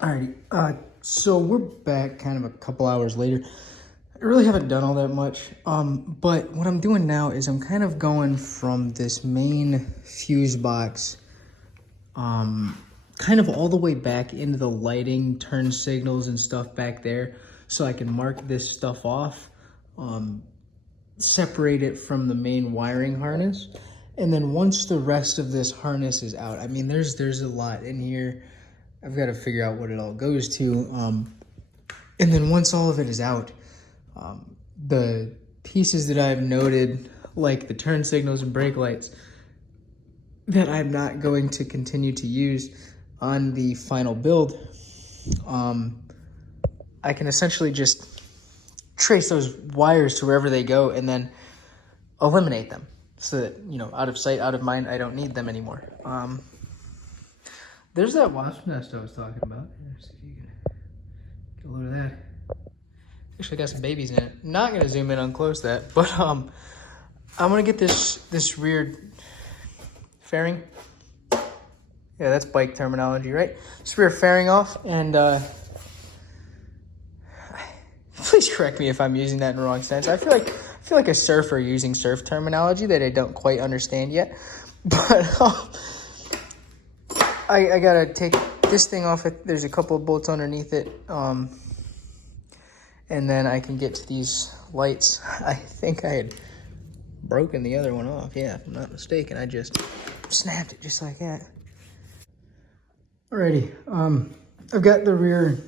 Alrighty, so we're back kind of a couple hours later. I really haven't done all that much, but what I'm doing now is I'm kind of going from this main fuse box, kind of all the way back into the lighting, turn signals and stuff back there, so I can mark this stuff off, separate it from the main wiring harness, and then once the rest of this harness is out, I mean, there's a lot in here. I've got to figure out what it all goes to. And then once all of it is out, the pieces that I've noted, like the turn signals and brake lights, that I'm not going to continue to use on the final build, I can essentially just trace those wires to wherever they go and then eliminate them so that, you know, out of sight, out of mind, I don't need them anymore. There's that wasp nest I was talking about. See if you can get a load of that. Actually got some babies in it. I'm not gonna zoom in on close that, but I'm gonna get this rear fairing. Yeah, that's bike terminology, right? This rear fairing off, and please correct me if I'm using that in the wrong sense. I feel like a surfer using surf terminology that I don't quite understand yet, but I gotta take this thing off. There's a couple of bolts underneath it, and then I can get to these lights. I think I had broken the other one off. Yeah, if I'm not mistaken, I just snapped it just like that. Alrighty, I've got the rear.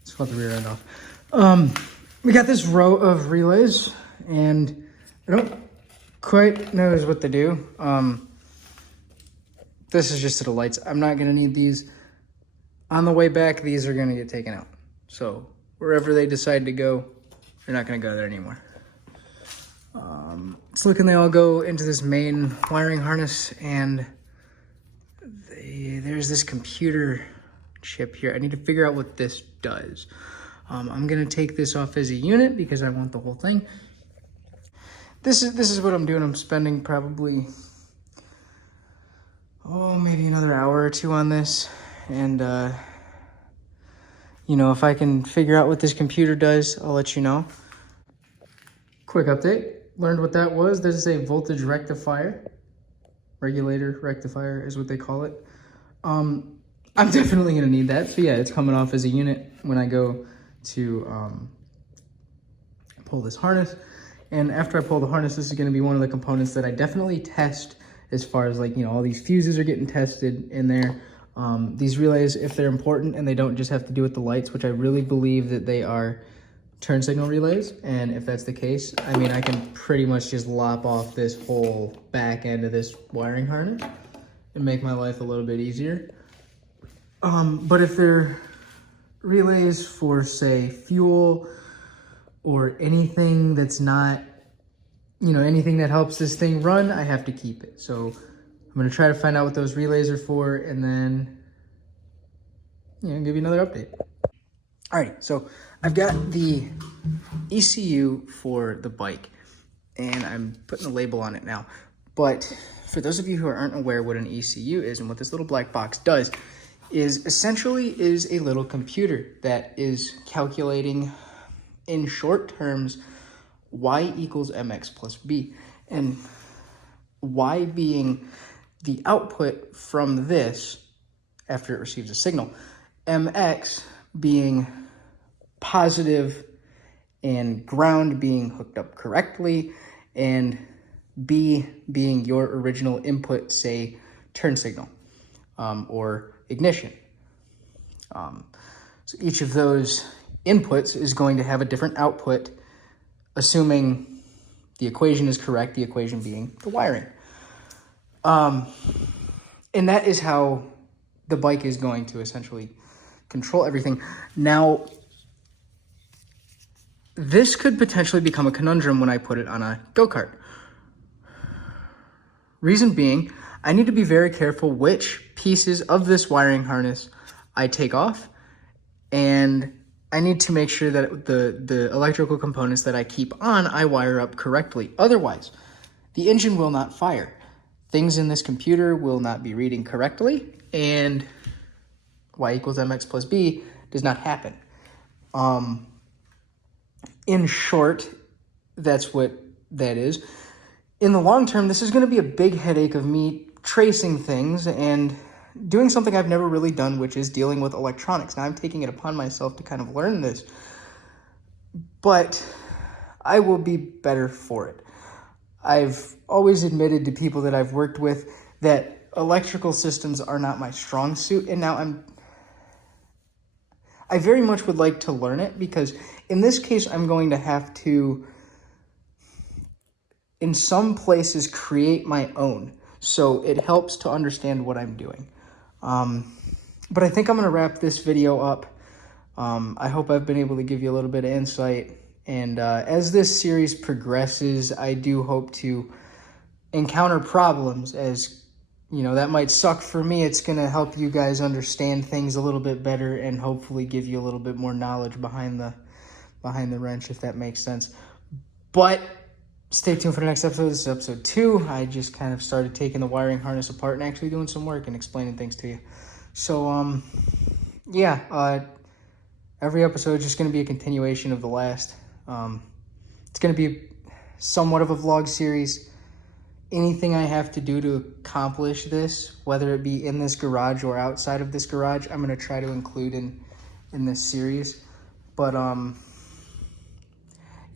Let's cut the rear end off. We got this row of relays, and I don't quite know what to do. This is just to the lights. I'm not gonna need these. On the way back, these are gonna get taken out. So wherever they decide to go, they're not gonna go there anymore. It's looking they all go into this main wiring harness, and there's this computer chip here. I need to figure out what this does. I'm gonna take this off as a unit because I want the whole thing. This is what I'm doing. I'm spending probably, maybe another hour or two on this. And, you know, if I can figure out what this computer does, I'll let you know. Quick update. Learned what that was. This is a voltage rectifier. Regulator rectifier is what they call it. I'm definitely gonna need that. So yeah, it's coming off as a unit when I go to pull this harness. And after I pull the harness, this is gonna be one of the components that I definitely test, as far as, like, you know, all these fuses are getting tested in there. These relays, if they're important and they don't just have to do with the lights, which I really believe that they are turn signal relays. And if that's the case, I mean, I can pretty much just lop off this whole back end of this wiring harness and make my life a little bit easier. But if they're relays for, say, fuel or anything that's not, you know, anything that helps this thing run, I have to keep it. So I'm gonna try to find out what those relays are for, and then, you know, give you another update. All right, so I've got the ECU for the bike, and I'm putting a label on it now. But for those of you who aren't aware what an ECU is and what this little black box does, is essentially is a little computer that is calculating, in short terms, y equals mx plus b, and y being the output from this after it receives a signal, mx being positive and ground being hooked up correctly, and b being your original input, say turn signal or ignition. So each of those inputs is going to have a different output, assuming the equation is correct, the equation being the wiring. And that is how the bike is going to essentially control everything. Now, this could potentially become a conundrum when I put it on a go-kart. Reason being, I need to be very careful which pieces of this wiring harness I take off, and I need to make sure that the electrical components that I keep on, I wire up correctly. Otherwise, the engine will not fire. Things in this computer will not be reading correctly, and y equals mx plus b does not happen. In short, that's what that is. In the long term, this is going to be a big headache of me tracing things and doing something I've never really done, which is dealing with electronics. Now I'm taking it upon myself to kind of learn this, but I will be better for it. I've always admitted to people that I've worked with that electrical systems are not my strong suit, and now I very much would like to learn it, because in this case, I'm going to have to, in some places, create my own. So it helps to understand what I'm doing. But I think I'm going to wrap this video up. I hope I've been able to give you a little bit of insight. And as this series progresses, I do hope to encounter problems. As you know, that might suck for me. It's going to help you guys understand things a little bit better and hopefully give you a little bit more knowledge behind the wrench, if that makes sense. But stay tuned for the next episode. This is episode 2. I just kind of started taking the wiring harness apart and actually doing some work and explaining things to you. So, yeah, every episode is just going to be a continuation of the last. It's going to be somewhat of a vlog series. Anything I have to do to accomplish this, whether it be in this garage or outside of this garage, I'm going to try to include in this series. But,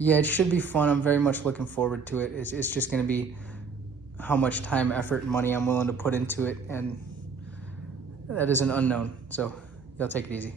yeah, it should be fun. I'm very much looking forward to it. It's just going to be how much time, effort, and money I'm willing to put into it, and that is an unknown. So y'all take it easy.